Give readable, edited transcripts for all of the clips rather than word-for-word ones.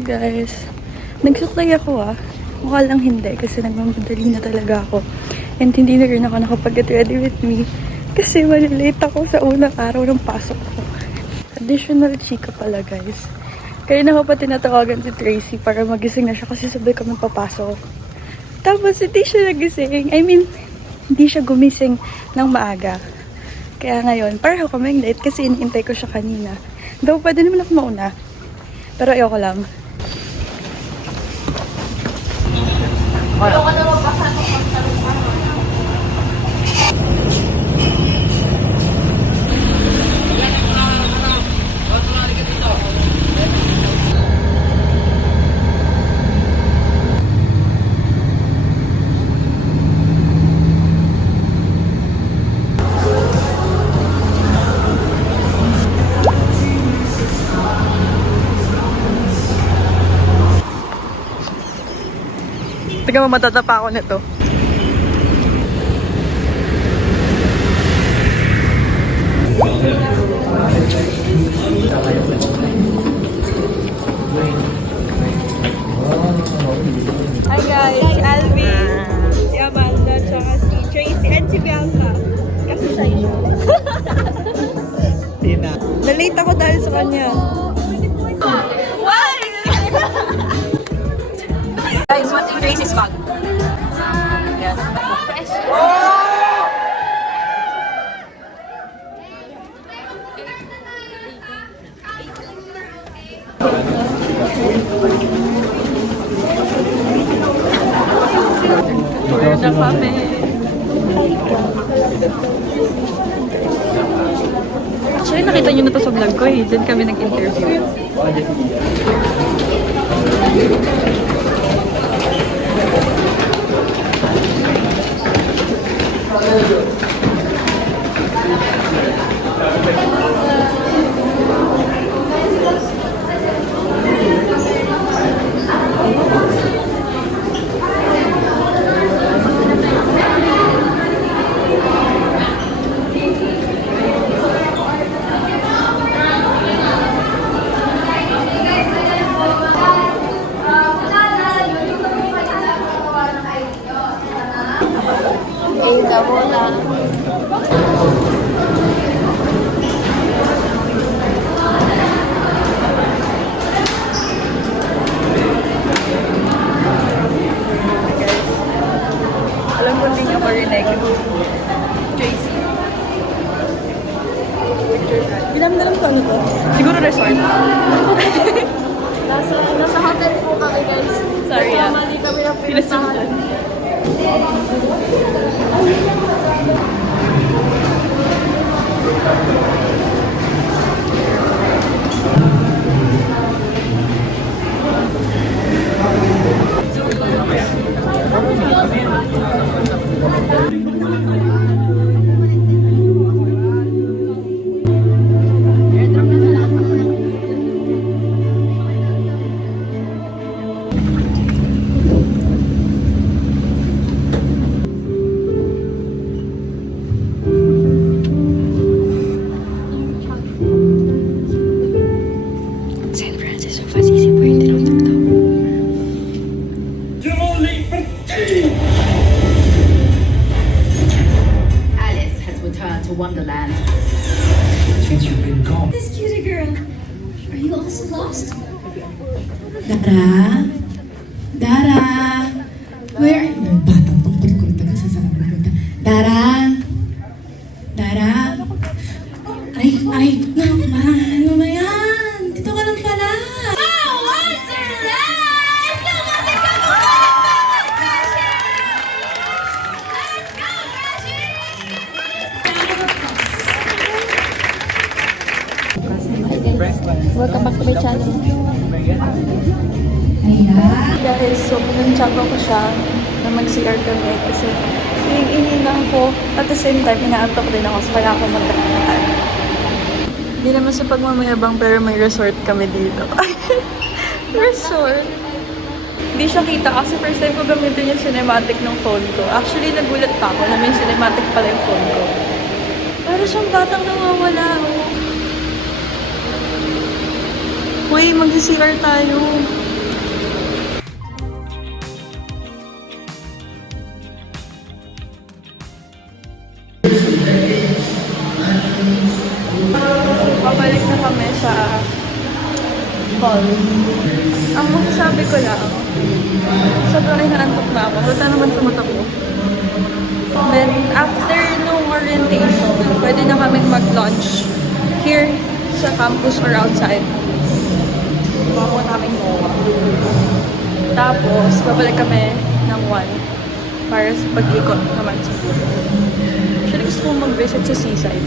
morning guys. Nagsuklay ako Mukha lang hindi kasi nagmamadali na talaga ako. And hindi na rin ako nakapag-get ready with me kasi malilate ako sa unang araw ng pasok ko. Additional chika pala guys. Kaya na ko pa tinatawagan si Tracy para magising na siya kasi sabay kami papasok. Tapos hindi siya nagising. I mean, hindi siya gumising ng maaga. Kaya ngayon, pareho kaming late kasi iniintay ko siya kanina. Though pwede naman ako mauna. Pero ayoko lang. Ayoko na magbasa ng Tingnan mo, matatapa ako nito. Hi guys, si Alvin, si Amanda, tsaka si Tracy, and si Bianca. Kasi siya yun. Na-late ako dahil sa kanya. Guys, what's in Tracy's bag? Yes. We're na kami. Actually, nakita nyo na to sa vlog ko Diyan kami nag-interview. Alam ko hindi niya marinig. Tracy. Bilam-dalam ko ano to? Siguro resort. Nasa hotel po kami guys. Sorry Mali kami ng pinuntahan. Wonderland. Since you've been gone. This cutie girl. Are you also lost? Dara? Dara? Where? Batang tong kulit-kulit na sa sarap na punta. Dara? Dara? Ay, ano na yan? Dito ka lang pala. Oh, Wonderland! So, kasi ka mo! Let's go, Rashi! Welcome back to my channel. Guys, so pinag-chapa ko siya na mag-CR kami kasi iing-iing na ako. At the same time, inaantok din ako so kaya ako magdaktaan. Hindi naman sa pagmamayabang pero may resort kami dito. Resort? Hindi siya kita kasi first time ko gamitin yung cinematic ng phone ko. Actually, nagulat pa ako na may cinematic pala yung phone ko. Para siyang batang nawawala. Uy, mag-CR tayo. kami sa mall. Ang masasabi ko lang, sobrang inaantok na ako. Wala naman sa mata ko. Then, after nung orientation, pwede na kaming mag-lunch here sa campus or outside. Bago namin MOA. Tapos, babalik kami ng 1 para sa pag-ikot naman sa actually, gusto ko mag-visit sa seaside.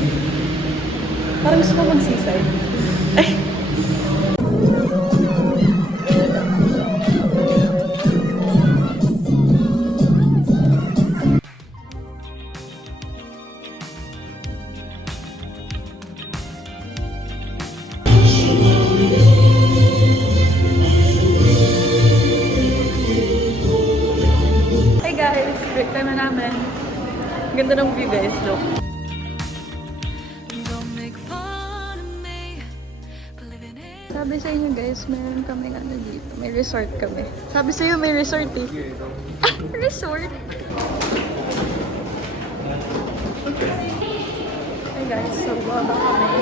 Parang gusto ko mag-seaside. Ay! Hey guys! Break time na namin. Ganda ng view guys, look. Sabi sa inyo guys, meron kami ano dito. May resort kami. Sabi sa iyo may resort eh. Ah, resort? Hey guys, so baba kami.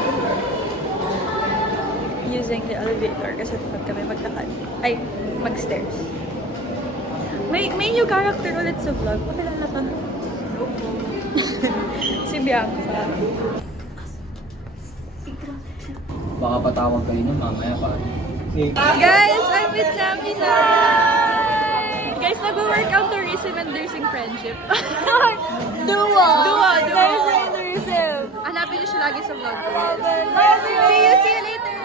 Using the elevator kasi dapat kami maglakad. Ay, mag-stairs. May new character ulit sa vlog. Pakilala ka. Si Bianca. Baka patawag kayo nun mamaya pa. Guys, I'm with Jamila! Guys, nag-workout tourism and nursing friendship. Duo! Nursing and nursing. Hanapin niyo siya lagi sa vlog ko. See you later!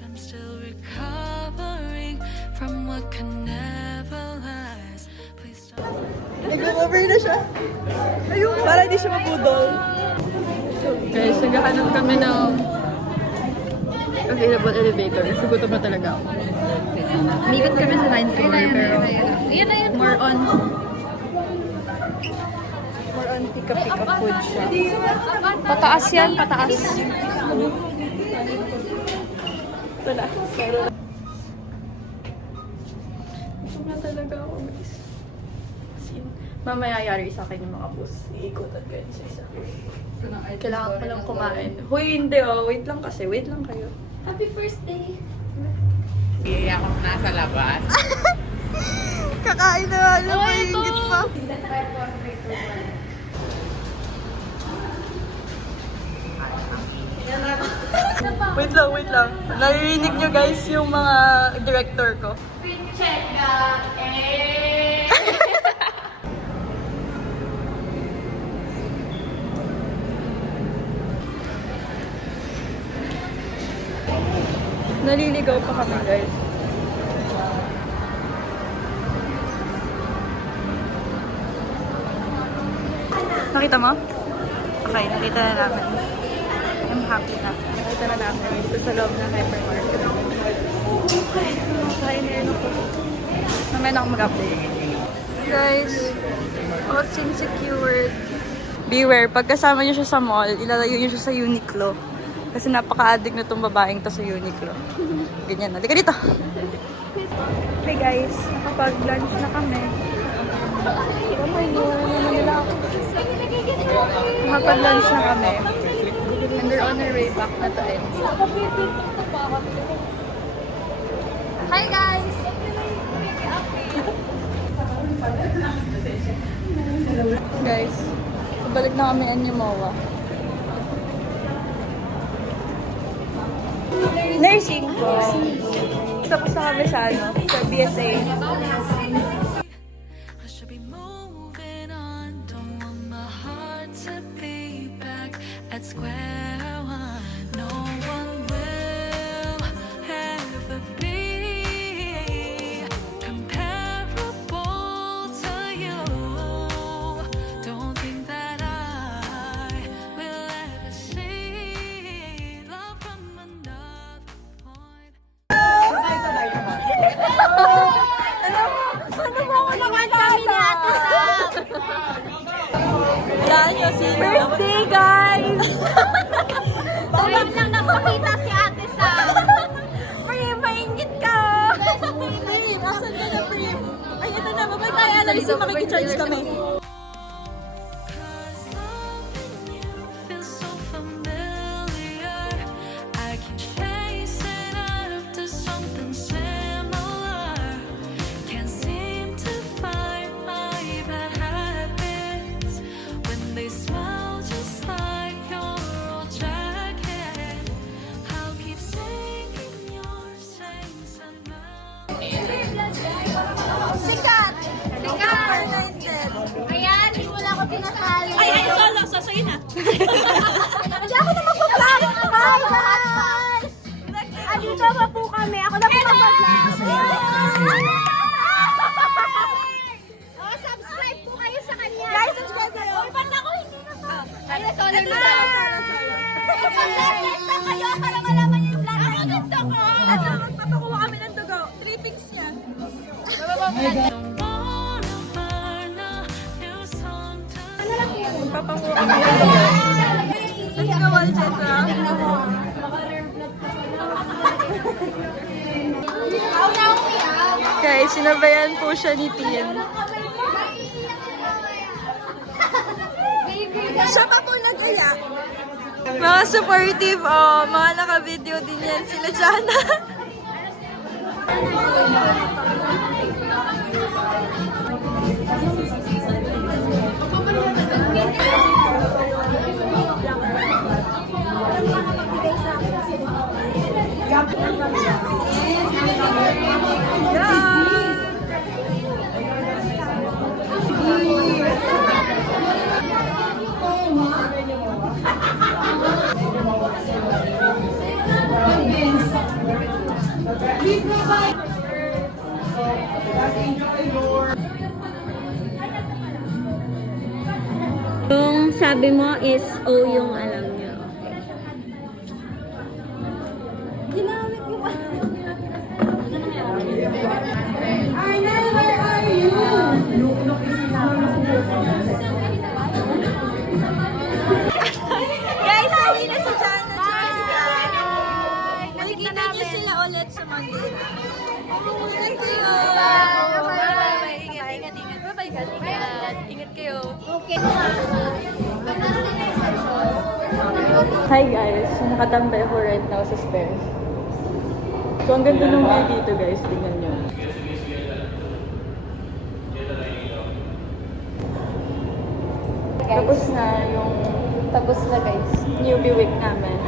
I'm still recovering from what can never last. Please stop. Nag-over na siya. Ayun, para hindi siya mabudol. Guys, naghahanap kami ng available elevator. Sugutom na talaga ako. Umikot kami sa 9th floor, pero more on pika-pika food siya. Pataas yan, pataas. Ito na. Gusto na talaga ako, guys. Mamaya yari sa akin yung mga bus. Iikutan ko yun sa isa. Kailangan ko lang kumain. Hoy, hindi oh. Wait lang kasi. Wait lang kayo. Happy first day! Hindi ako nasa labas. Kakain na nga lang. Mahingit pa. Wait lang. Naririnig nyo guys yung mga director ko. Check out! Naliligaw pa kami guys. Nakita mo? Okay, nakita na namin. I'm happy na. Nakita na namin ito sa loob ng hypermarket. Okay, kain na rin ako. Mamaya na ako mag-update. Guys, what's insecure? Beware, pagkasama niyo siya sa mall, ilalayo niyo siya sa Uniqlo. Kasi napaka-addict na itong babaeng to sa Uniqlo. Ganyan na. Lika dito! Hey guys, nakapag-lunch na kami. Nakapag-lunch na kami. And we're on our way back na to end. Hi guys! Guys, balik na kami Anyamoa. Nursing po. Tapos na kami sa sa BSA. I should be moving on. Don't want my heart to be back at square one. No one will ever be comparable to you. Don't think that I will ever see love from another point. Ano ba ako naman kami ni Ate Sam? Wala nyo si birthday, guys! Ngayon lang nagpakita si Ate Sam! Prim, maingit ka! Prim, asan ka na, Prim? Ay, ito na, babay tayo. Alam, makikicharge kami. Cause loving you feels so familiar. Ay, solo. So, yun na. Hindi ako na mag-vlog. Bye, guys! Andito pa po kami. Ako na po mag-vlog. Oh, subscribe po kayo sa kanya. Guys, subscribe kayo. Uy, ba't ako hindi na pa? Ay, solo. Pag-like na kayo para malaman niyo yung vlog. Ako nito ko. Magpapakuha kami ng dugo. Trippings niya. Don't wanna learn a new song to Papanguha kami ng dugo. Let's go, Alcesa. Guys, sinabayan po siya ni Tin. Siya pa po nag-aya. Mga supportive, mga naka-video din yan. Sila Jana. Yung sabi mo is O yung alam niyo. Ginamit ko pa. Guys, sabi na si Jana. Makikita niyo sila ulit sa Monday. Ingat kayo. Bye. Ingat. Bye-bye. Ingat kayo. Okay. Hi guys, nakatambay ako right now sa stairs. So ang ganda ng view dito guys, tingnan nyo. Tapos na guys, newbie week namin.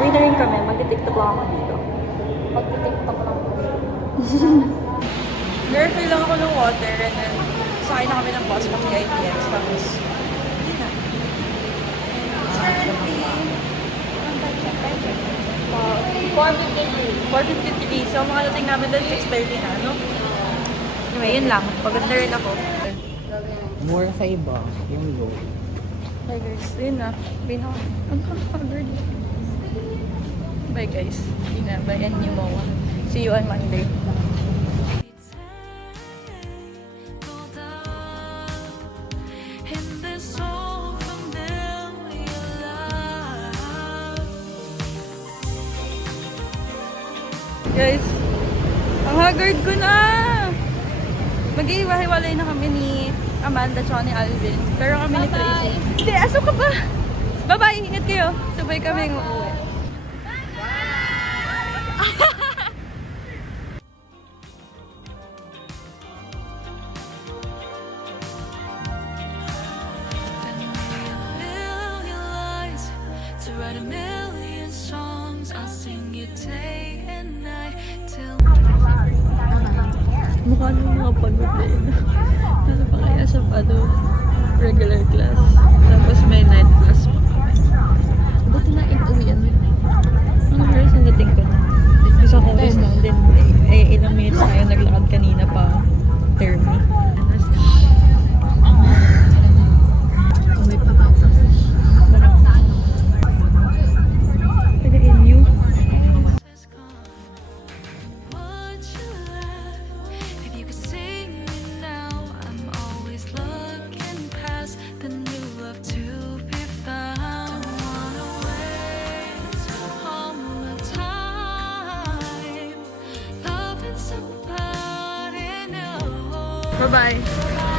Uwi na rin kami, mag-tiktok lang ako dito. Mag-tiktok lang ako. Refill lang ako ng water and then sakay na kami ng bus from PITX. Tapos, yun na. It's currently 4:53. So, makalating namin doon 6:30 na, no? Anyway, yun lang. Paganda rin ako. More sa iba, yung low. Hi guys, yun na. Ang kakagod. Bye guys. Yun na. Bye and new Moa. See you on Monday. in this so familiar love. Guys, ang haggard ko na! Mag-iiwahiwalay na kami ni Amanda at ni Alvin. Pero kami ni Tracy. Hindi, aso ka ba? Bye-bye! Ingat kayo! Sabay kami uuwi. Then a million lies to write a million songs. I'll sing you day and night till Mukha nung mga pagod na yun. Ano pa kaya sa regular class. Tapos may night class pa. Buti na inuwian. Ano oras ang dating ko na? Isang oras na. Then, ilang minutes tayo naglakad kanina pa. Termi. May patatas. Pwede in you. is gone. Would you laugh if you could see me now? I'm always looking past the new love to be found. Don't wanna waste all my time loving somebody new. Bye-bye.